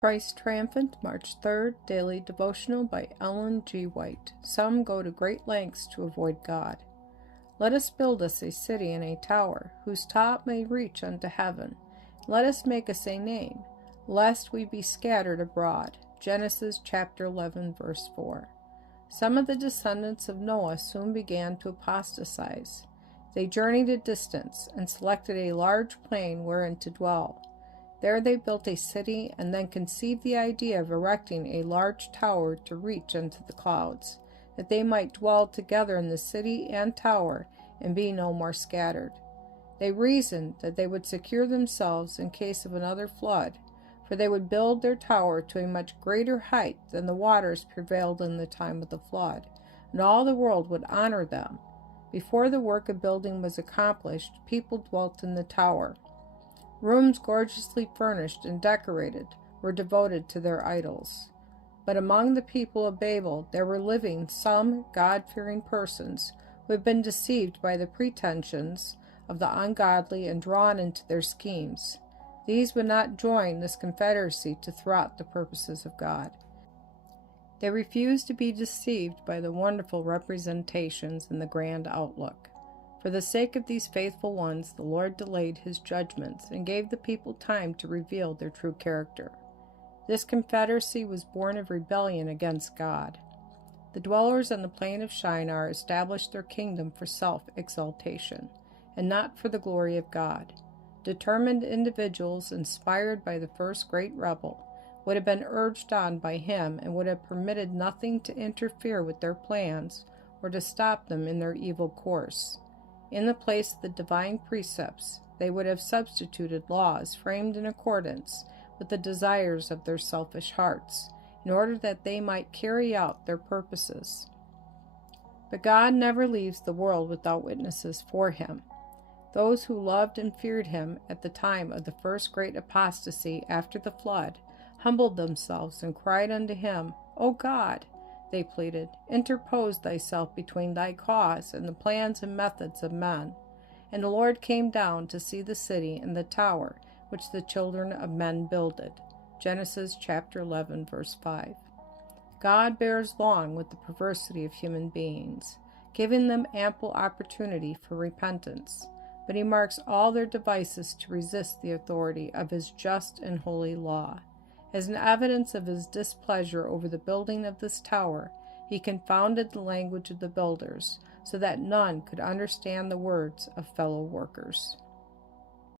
Christ Triumphant, March 3rd, Daily Devotional by Ellen G. White. Some go to great lengths to avoid God. Let us build us a city and a tower, whose top may reach unto heaven. Let us make us a name, lest we be scattered abroad. Genesis chapter 11, verse 4. Some of the descendants of Noah soon began to apostatize. They journeyed a distance and selected a large plain wherein to dwell. There they built a city and then conceived the idea of erecting a large tower to reach into the clouds, that they might dwell together in the city and tower and be no more scattered. They reasoned that they would secure themselves in case of another flood, for they would build their tower to a much greater height than the waters prevailed in the time of the flood, and all the world would honor them. Before the work of building was accomplished, people dwelt in the tower. Rooms gorgeously furnished and decorated were devoted to their idols. But among the people of Babel there were living some God-fearing persons who had been deceived by the pretensions of the ungodly and drawn into their schemes. These would not join this confederacy to thwart the purposes of God. They refused to be deceived by the wonderful representations and the grand outlook. For the sake of these faithful ones, the Lord delayed his judgments and gave the people time to reveal their true character. This confederacy was born of rebellion against God. The dwellers on the plain of Shinar established their kingdom for self-exaltation, and not for the glory of God. Determined individuals, inspired by the first great rebel, would have been urged on by him and would have permitted nothing to interfere with their plans or to stop them in their evil course. In the place of the divine precepts, they would have substituted laws framed in accordance with the desires of their selfish hearts, in order that they might carry out their purposes. But God never leaves the world without witnesses for him. Those who loved and feared him at the time of the first great apostasy after the flood humbled themselves and cried unto him, O God, they pleaded, interpose thyself between thy cause and the plans and methods of men. And the Lord came down to see the city and the tower which the children of men builded. Genesis chapter 11, verse 5. God bears long with the perversity of human beings, giving them ample opportunity for repentance, but he marks all their devices to resist the authority of his just and holy law. As an evidence of his displeasure over the building of this tower, he confounded the language of the builders, so that none could understand the words of fellow workers.